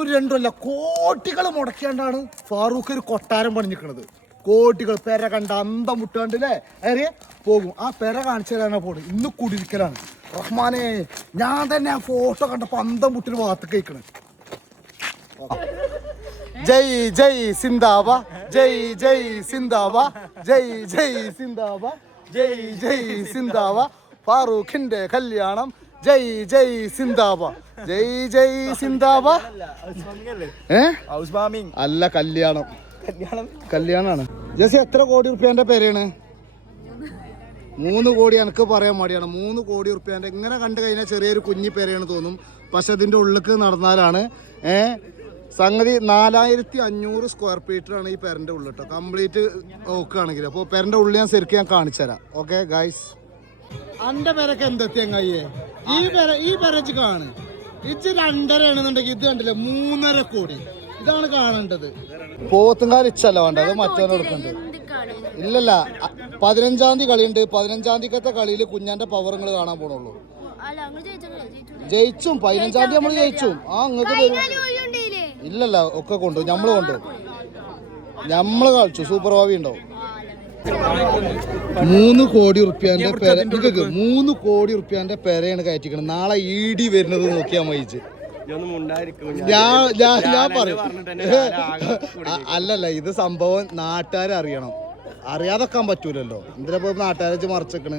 ഒരു രണ്ടുമല്ല കോട്ടികൾ മുടക്കിയാണ്ടാണ് ഫാറൂഖ് ഒരു കൊട്ടാരം പണിഞ്ഞിക്കണത് കോട്ടികൾ പെര കണ്ട അന്തം മുട്ടാണ്ട് അല്ലേ ഏറിയ പോകും. ആ പെര കാണിച്ചു തരാനാ പോണ്. ഇന്ന് കുടിരിക്കലാണ് റഹ്മാനെ ഞാൻ തന്നെ ആ ഫോട്ടോ കണ്ടപ്പോ അന്തം മുട്ടിന് ഭാഗത്ത് കഴിക്കണ് ജയ് ജയ് സിന്ദാബ ജയ് ജയ് സിന്ദാബ ജയ് ജയ് സിന്ദാബ ജയ് ജയ് സിന്ദാബ ഫാറൂഖിന്റെ കല്യാണം ജയ് ജയ് സിന്ദാബ. ജയ് ജയ് സിന്ദാബ. ഏ? അല്ല കല്യാണം. കല്യാണം കല്യാണാണ്. ജെസി എത്ര കോടി റുപ്യന്റെ പേരാണ്? മൂന്ന് കോടി എനിക്ക് പറയാൻ മടിയാണ്. മൂന്ന് കോടി റുപ്യന്റെ ഇങ്ങനെ കണ്ടു കഴിഞ്ഞാൽ ചെറിയൊരു കുഞ്ഞി പേരയാണ് തോന്നും. പക്ഷെ അതിന്റെ ഉള്ളിക്ക് നടന്നാലാണ്. ഏ? സംഗതി നാലായിരത്തി അഞ്ഞൂറ് സ്ക്വയർ ഫീറ്ററാണ് ഈ പെരന്റെ ഉള്ളിൽ കംപ്ലീറ്റ് നോക്കുകയാണെങ്കിൽ അപ്പോൾ പെരന്റെ ഉള്ളിൽ ഞാൻ ശരിക്കും ഞാൻ കാണിച്ചു തരാം ഓക്കെ ഗൈസ് അന്റെ പേരൊക്കെ എന്തെത്തി എങ്ങയ്യേ ഈ പേര ഈ പേരച്ച് കാണ്. ഇച്ച് രണ്ടര ആണെന്നുണ്ടെങ്കിൽ ഇത് കണ്ടില്ല? മൂന്നര കോടി. ഇതാണ് കാണേണ്ടത്. പോത്തുങ്കാൽ ഇച്ചല്ല വേണ്ട അത് മറ്റവനെ എടുക്കണ്ട്? ഇല്ലല്ല. പതിനഞ്ചാം തീയതി കളിയുണ്ട്. പതിനഞ്ചാം തീയതിക്കത്തെ കളിയിൽ കുഞ്ഞാന്റെ പവർ നിങ്ങൾ കാണാൻ പോണുള്ളൂ. ജയിച്ചും. പതിനഞ്ചാം തീയതി നമ്മൾ ജയിച്ചും ആ നിങ്ങൾക്ക് ഇല്ലല്ല ഒക്കെ കൊണ്ടു. നമ്മൾ കൊണ്ടു. നമ്മൾ കളിച്ചു. സൂപ്പർ ഭാവി ഉണ്ടാവും. മൂന്ന് കോടി റുപ്യാന്റെ പെര നിങ്ങൾക്ക് മൂന്ന് കോടി റുപ്യാന്റെ പെരയാണ് കയറ്റിക്കണം നാളെ ഇ ഡി വരുന്നത് നോക്കിയാൽ മതിച്ച് ഞാൻ ഞാൻ ഞാൻ പറയും. അല്ലല്ല ഇത് സംഭവം നാട്ടുകാരെ അറിയണം. അറിയാതെക്കാൻ പറ്റൂലല്ലോ. എന്തിനാ പോയി നാട്ടുകാരെ വെച്ച് മറച്ചേക്കണ്?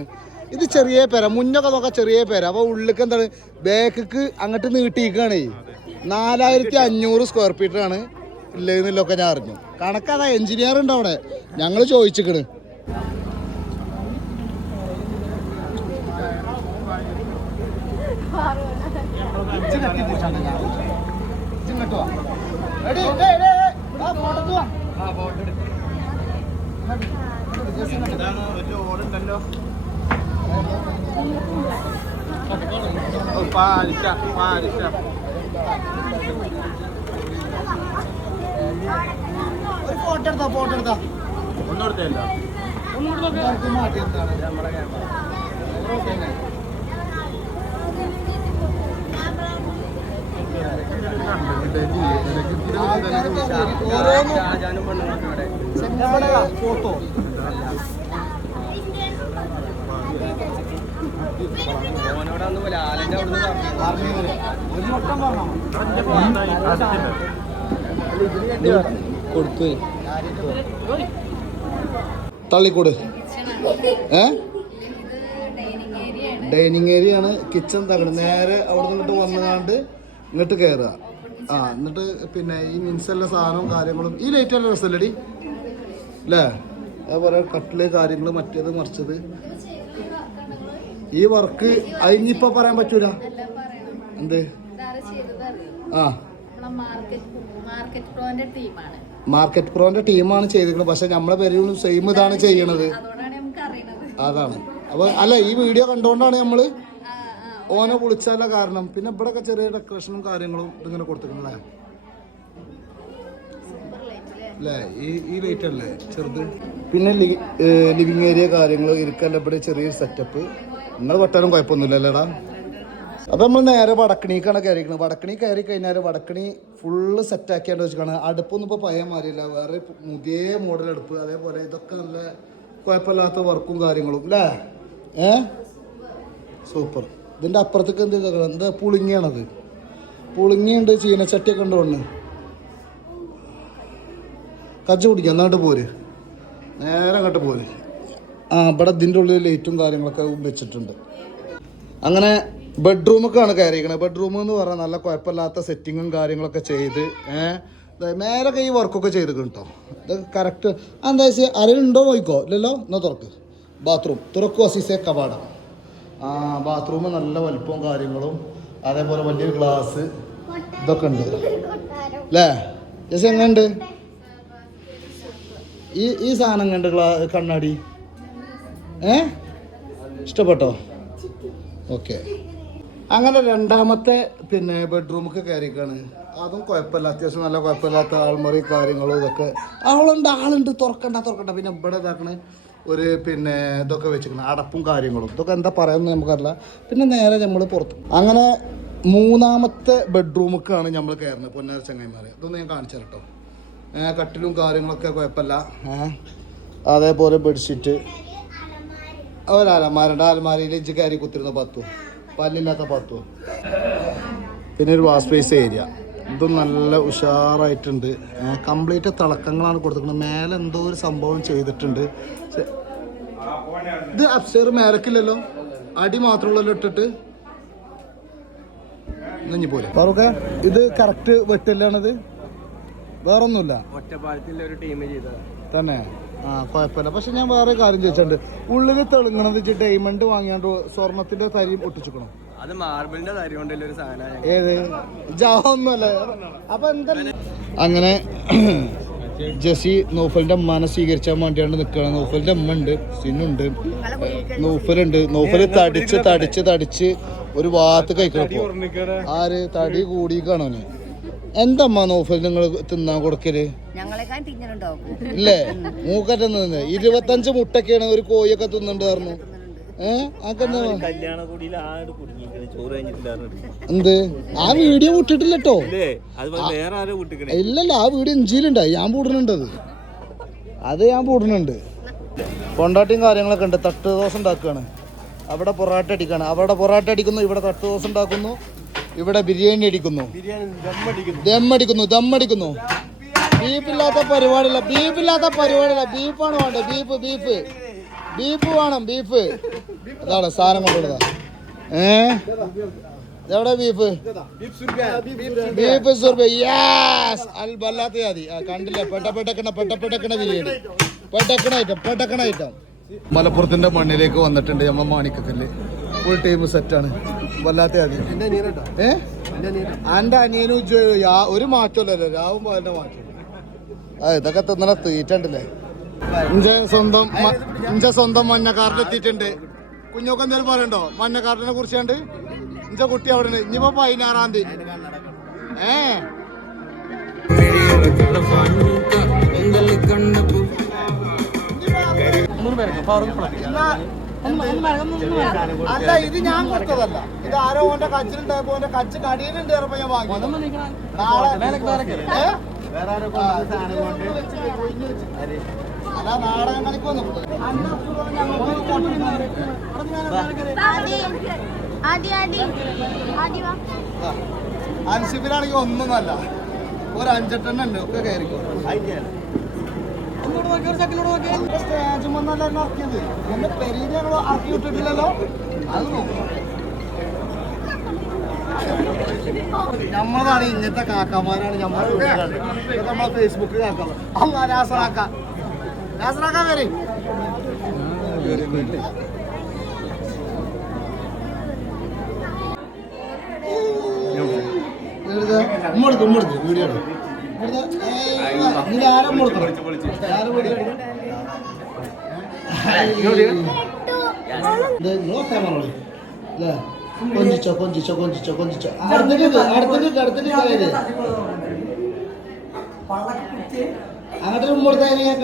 ഇത് ചെറിയ പേര. മുന്നൊക്കെ നോക്കാം ചെറിയ പേര. അപ്പൊ ഉള്ളിക്ക് എന്താണ്? ബാക്കിക്ക് അങ്ങോട്ട് നീട്ടിയിരിക്കുകയാണേ നാലായിരത്തി അഞ്ഞൂറ് സ്ക്വയർ ഫീറ്റർ ഇല്ലെന്നൊക്കെ ഞാൻ അറിഞ്ഞു. കണക്കതാ എഞ്ചിനീയർ ഉണ്ട് അവിടെ. ഞങ്ങൾ ചോദിച്ചിക്കണ്. പാലിച്ച പാലിച്ച ഒരു ഫോട്ടോ എടുത്താ ഫോട്ടോ എടുത്താ. ഒന്നും കൊടുത്തല്ലോ നമുക്ക് മാറ്റി എന്താണ്? നമ്മുടെ ഫോട്ടോ. ഓനോടാന്ന് പോലെ ആലന്റെ അവിടുന്ന് കൊടുത്തു തള്ളിക്കൂട്. ഏ? ഡൈനിങ് ഏരിയ ആണ് കിച്ചൺ തകട് നേരെ അവിടെ നിന്നിട്ട് വന്നുകാണ്ട് ഇങ്ങോട്ട് കയറുക ആ എന്നിട്ട് പിന്നെ ഈ മിൻസല്ല സാധനവും കാര്യങ്ങളും ഈ ലൈറ്റ് നല്ല രസമല്ലടി അല്ലേ അതുപോലെ കട്ടിൽ കാര്യങ്ങൾ മറ്റേത് മറിച്ചത്. ഈ വർക്ക് അതിനിപ്പോ പറയാൻ പറ്റൂല. എന്ത്? ആ. മാർക്കറ്റ് പ്രോന്റെ ടീമാണ് ചെയ്തിരിക്കുന്നത് പക്ഷെ നമ്മളെ പേരും സെയിം ഇതാണ് ചെയ്യണത്. അതാണ്. അപ്പൊ അല്ല ഈ വീഡിയോ കണ്ടുകൊണ്ടാണ് നമ്മൾ ഓനെ വിളിച്ചാല കാരണം. പിന്നെ ഇവിടെ ഒക്കെ ചെറിയ ഡെക്കറേഷനും കാര്യങ്ങളും ഇതിങ്ങനെ കൊടുത്തിട്ടുണ്ടല്ലേ അല്ലേ? ഈ ഈ ലൈറ്റ് അല്ലേ? ചെറുത്. പിന്നെ ലിവിങ് ഏരിയ കാര്യങ്ങൾ ഇരിക്കല്ല? ഇവിടെ ചെറിയൊരു സെറ്റപ്പ് നിങ്ങൾ പെട്ടാലും കുഴപ്പമൊന്നുമില്ലല്ലേടാ? അപ്പൊ നമ്മൾ നേരെ വടക്കണിക്കാണ് കയറിയിരിക്കുന്നത് വടക്കണി കയറി കഴിഞ്ഞാൽ വടക്കണി ഫുള്ള് സെറ്റ് ആക്കിയാണ്ട് വെച്ചിട്ടാണ്. അടുപ്പൊന്നും ഇപ്പോൾ പഴയ മാറിയില്ല വേറെ പുതിയ മോഡൽ അടുപ്പ് അതേപോലെ ഇതൊക്കെ നല്ല കുഴപ്പമില്ലാത്ത വർക്കും കാര്യങ്ങളും അല്ലേ ഏ? സൂപ്പർ ഇതിന്റെ അപ്പുറത്തേക്ക് എന്ത് ചെയ്തേക്കണം എന്താ പുളിങ്ങിയാണത്? പുളിങ്ങിയുണ്ട് ചീനച്ചട്ടിയൊക്കെ ഉണ്ട് ഒന്ന് കജ്ജ കുടിക്കാം എന്നാട്ട് പോര്. നേരെ അങ്ങോട്ട് പോര്. ആ ഇവിടെ ഇതിന്റെ ഉള്ളിൽ ലൈറ്റും കാര്യങ്ങളൊക്കെ വെച്ചിട്ടുണ്ട്. അങ്ങനെ ബെഡ്റൂമൊക്കെയാണ് കയറിയിരിക്കുന്നത് ബെഡ്റൂം എന്ന് പറഞ്ഞാൽ നല്ല കുഴപ്പമില്ലാത്ത സെറ്റിങ്ങും കാര്യങ്ങളൊക്കെ ചെയ്ത് മേലൊക്കെ ഈ വർക്കൊക്കെ ചെയ്ത് കേട്ടോ ഇത് കറക്റ്റ് എന്താ വെച്ചാൽ ആരെങ്കിലും നോക്കിക്കോ ഇല്ലല്ലോ? എന്നാ തുറക്ക്. ബാത്റൂം തുറക്കു അസീസെ കവാട ആ ബാത്റൂം നല്ല വലിപ്പവും കാര്യങ്ങളും അതേപോലെ വലിയൊരു ഗ്ലാസ് ഇതൊക്കെ ഉണ്ട്. അല്ലേ ജസ് എങ്ങനെയുണ്ട് ഈ ഈ സാധനം കണ്ട് ഗ്ലാ കണ്ണാടി? ഏ? ഇഷ്ടപ്പെട്ടോ? ഓക്കെ. അങ്ങനെ രണ്ടാമത്തെ പിന്നെ ബെഡ്റൂമൊക്കെ കയറിക്കാണ് അതും കുഴപ്പമില്ല. അത്യാവശ്യം നല്ല കുഴപ്പമില്ലാത്ത ആൾമറി കാര്യങ്ങളും ഇതൊക്കെ. ആളുണ്ട് ആളുണ്ട്. തുറക്കണ്ട തുറക്കണ്ട. പിന്നെ ഇവിടെ ഇതാക്കണ ഒരു പിന്നെ ഇതൊക്കെ വെച്ചിരിക്കണം അടപ്പും കാര്യങ്ങളും. ഇതൊക്കെ എന്താ പറയുന്നത് നമുക്കറിയില്ല. പിന്നെ നേരെ നമ്മൾ പുറത്ത്. അങ്ങനെ മൂന്നാമത്തെ ബെഡ്റൂമൊക്കെയാണ് നമ്മൾ കയറുന്നത് പൊന്നാര ചങ്ങായിമാരെ. ഇതൊന്ന് ഞാൻ കാണിച്ചു ഏ, കട്ടിലും കാര്യങ്ങളൊക്കെ കുഴപ്പമില്ല. അതേപോലെ ബെഡ്ഷീറ്റ് ഒരലമാരുണ്ട് അലമാരയിൽ ഇഞ്ചി കയറി കുത്തിരുന്ന പത്തു. പല്ലില്ലാത്ത പത്തു. പിന്നെ ഒരു വാഷ് ബേസ് ഏരിയ. ഇതും നല്ല ഉഷാറായിട്ടുണ്ട്. കംപ്ലീറ്റ് തിളക്കങ്ങളാണ് കൊടുത്തിരിക്കുന്നത്. മേലെ എന്തോ ഒരു സംഭവം ചെയ്തിട്ടുണ്ട്. ഇത് അപ്സ്റ്റേർ മേലക്കില്ലല്ലോ. അടി മാത്രമുള്ളല്ലോ ഇട്ടിട്ട്. നെഞ്ഞി പോലെ ഫാറൂഖ് ഇത് കറക്റ്റ് വെട്ടില്ലാണത്. വേറൊന്നുമില്ല. ഒറ്റപ്പാലത്തിൽ ഒരു ടീം ചെയ്തതാ. തന്നെ. ആ കുഴപ്പമില്ല. പക്ഷെ ഞാൻ വേറെ കാര്യം ചോദിച്ചിട്ടുണ്ട്. ഉള്ളിൽ തെളുങ്ങണത് വെച്ച് ഡയമണ്ട് വാങ്ങിയാണ്ട് സ്വർണത്തിന്റെ തരി പൊട്ടിച്ചിക്കണം അത് മാർബിളിന്റെ തരി കൊണ്ടുള്ള ഒരു സാധനമാണ് ഏത്? ജാവൊന്നുമല്ല. അപ്പൊ എന്താ അങ്ങനെ ജസി നൗഫലിന്റെ അമ്മാനെ സ്വീകരിച്ചാൻ വേണ്ടിയാണ് നിൽക്കണം നൗഫലിന്റെ അമ്മ ഉണ്ട് സിനുണ്ട് നൗഫലുണ്ട്. നോഫൽ തടിച്ച് തടിച്ച് തടിച്ച് ഒരു വാത്ത് കഴിക്കണം. ആര്? തടി കൂടിക്കാണോ എന്താ അമ്മ നൗഫൽ നിങ്ങൾ തിന്നാൻ കൊടുക്കൽ? ഇല്ലേ? മൂക്കറ്റ നിന്ന് ഇരുപത്തഞ്ച് മുട്ടൊക്കെയാണ് ഒരു കോഴിയൊക്കെ തിന്നുണ്ട് പറഞ്ഞു. എന്ത്? ആ വീഡിയോ വിട്ടിട്ടില്ല കേട്ടോ ഇല്ലല്ല ആ വീഡിയോ ഇഞ്ചിയിലുണ്ടായി. ഞാൻ പൂടുന്നുണ്ട് അത്. അത് ഞാൻ പൂടുന്നുണ്ട് കൊണ്ടാട്ടിയും കാര്യങ്ങളൊക്കെ ഉണ്ട്. തട്ട് ദോശ ഉണ്ടാക്കുകയാണ് അവിടെ പൊറാട്ട അടിക്കാണ്. അവിടെ പൊറാട്ട അടിക്കുന്നു ഇവിടെ തട്ട് ദോശ ഉണ്ടാക്കുന്നു. ഇവിടെ ബിരിയാണി അടിക്കുന്നു. ദമ്മടിക്കുന്നു. ദമ്മടിക്കുന്നു ബീഫില്ലാത്ത പരിപാടിയില്ല ബീഫില്ലാത്ത പരിപാടിയില്ല. ബീഫാണ് വേണ്ടത്. Beef beef. ബീഫ് വേണം ബീഫ്. അതാണ് സാധനം കൊണ്ടുവിടുക ഏ? എവിടെ ബീഫ്? ബീഫ് സുർബ യാസ് അൽ വല്ലാത്ത ജാതി. ആ കണ്ടില്ല. പെട്ട പെട്ടക്കണ പെട്ട പെട്ടക്കണ ബിരിയാണി. പെട്ടക്കണ ഐറ്റം പെട്ടക്കണ ഐറ്റം മലപ്പുറത്തിന്റെ മണ്ണിലേക്ക് വന്നിട്ടുണ്ട് നമ്മൾ മാണിക്കക്കല്ല്. ഫുൾ ടീം സെറ്റാണ് വല്ലാത്ത ഏ? എന്റെ അനിയനും ഉജ്ജ് യാ- ഒരു മാറ്റമല്ലല്ലോ രാവും പകലിന്റെ മാറ്റം. ആ ഇതൊക്കെ തിന്നണ തീറ്റണ്ടല്ലേ ഇഞ്ചെ സ്വന്തം ഇഞ്ചെ സ്വന്തം മഞ്ഞക്കാരൻ എത്തിയിട്ടുണ്ട്. കുഞ്ഞോക്ക് എന്തെങ്കിലും പറയണ്ടോ? മഞ്ഞക്കാരനെ കുറിച്ചാണ്ട്? ഇഞ്ച കുട്ടി അവിടെ ഉണ്ട് ഇനിയിപ്പോ പതിനാറാം തീയതി. ഏ? അല്ല ഇത് ഞാൻ കൊടുത്തതല്ല ഇത് ആരോ ഓന്റെ കച്ചിലുണ്ടായപ്പോ ഓന്റെ കച്ച് കടിയിലുണ്ട് ചിലപ്പോ ഞാൻ വാങ്ങി നാളെ? അല്ല നാടകം കളിക്കൊന്നും ഒന്നൊന്നല്ല ഒരു അഞ്ചെട്ടെണ്ണം ഉണ്ട് ഒക്കെ കയറിക്കോ വന്നല്ല ഇറക്കിയത് എന്റെ പെരീന് ഞങ്ങൾ ഇറക്കി വിട്ടിട്ടില്ലല്ലോ അത് നമ്മളാണ് ഇങ്ങനത്തെ കാക്കമാരാണ് നമ്മളെ നമ്മളെ ഫേസ്ബുക്ക് കാക്കാം അല്ല രാസറാക്ക രാസറാക്ക വരെ ഇമ്മടുത്ത് ഇമ്മടുത്ത് വീഡിയോ നീ ആരും കൊടുക്കണം ആരും കൊഞ്ചിച്ചോ കൊഞ്ചിച്ചോ കൊഞ്ചിച്ചോ കൊഞ്ചിച്ചോ. അടുത്തേക്ക് അടുത്തേക്ക് അടുത്തേക്ക് കയറി അങ്ങോട്ട് ഉമ്മടുത്തായി ഞാൻ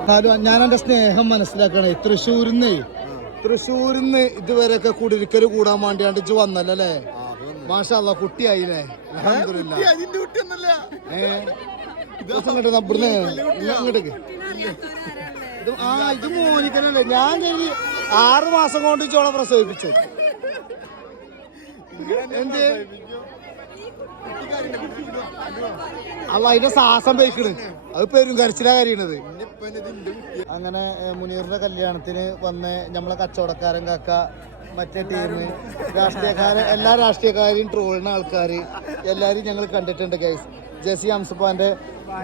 എന്നാലും ഞാൻ എന്റെ സ്നേഹം മനസ്സിലാക്കണേ. തൃശ്ശൂരിന്ന് തൃശ്ശൂരിന്ന് ഇതുവരെയൊക്കെ കുടിരിക്കൽ കൂടാൻ വേണ്ടിയാണ്ട് ഇജ്ജ് വന്നല്ലേ? മാഷല്ല കുട്ടിയായില്ലേ? ഇവിടുന്ന് ഇങ്ങോട്ടേക്ക്. ഇത് ആ ഇത് മോനിക്കനല്ലേ ഞാൻ കഴിഞ്ഞ് ആറ് മാസം കൊണ്ട് ചോള പ്രസവിപ്പിച്ചു. എന്ത്? അല്ല അതിന്റെ സാഹസം പോയിക്കണ് അത് പെരും കരച്ചിലാ കരയണത്. അങ്ങനെ മുനീറിന്റെ കല്യാണത്തിന് വന്ന് നമ്മളെ കച്ചവടക്കാരൻ കാക്ക മറ്റേ ടീം രാഷ്ട്രീയക്കാര് എല്ലാ രാഷ്ട്രീയക്കാരെയും ട്രോളിന ആൾക്കാർ എല്ലാരും ഞങ്ങൾ കണ്ടിട്ടുണ്ട് ഗൈസ് ജെസി ഹംസപ്പാന്റെ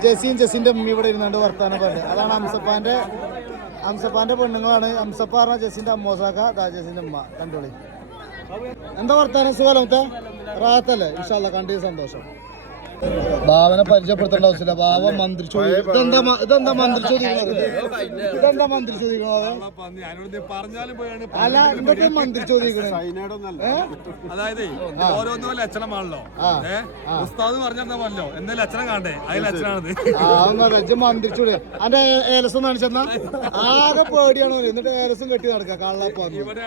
ജെസിയും ജെസിന്റെ ഉമ്മ ഇവിടെ ഇരുന്നുകൊണ്ട് വർത്താനം പറഞ്ഞത്. അതാണ് ഹംസപ്പാന്റെ ഹംസപ്പാന്റെ പെണ്ണുങ്ങളാണ്. അംസപ്പ പറഞ്ഞ ജെസിന്റെ അമ്മോസാക്ക ദാ ജെസിന്റെ ഉമ്മ. കണ്ടോളി. എന്താ വർത്താനം? സുഖമത്തെ റാത്തല്ലേ? ഇൻഷാല്ല കണ്ടത് സന്തോഷം. ഭാവനെ പരിചയപ്പെടുത്തേണ്ട ആവശ്യമില്ല. ഭാവ മന്ത്രി ഇതെന്താ ഇതെന്താ മന്ത്രി ചോദിക്കുന്നത് ഇതെന്താ മന്ത്രി ചോദിക്കുന്നത് അല്ല എന്തൊക്കെ മന്ത്രി ചോദിക്കുന്നത് അതായത് ഓരോന്നും ലക്ഷണമാണല്ലോ ഉസ്താദ് പറഞ്ഞോ എന്താ ലക്ഷണം കാണണ്ടേ? അത് ലക്ഷണാണത്. മന്ത്രി ചോദിക്കുക അന്റെ ഏലസം കാണിച്ചെന്നാ ആകെ പേടിയാണോ എന്നിട്ട് ഏലസം കെട്ടി നടക്കുക കള്ളപ്പോ ഇവിടെ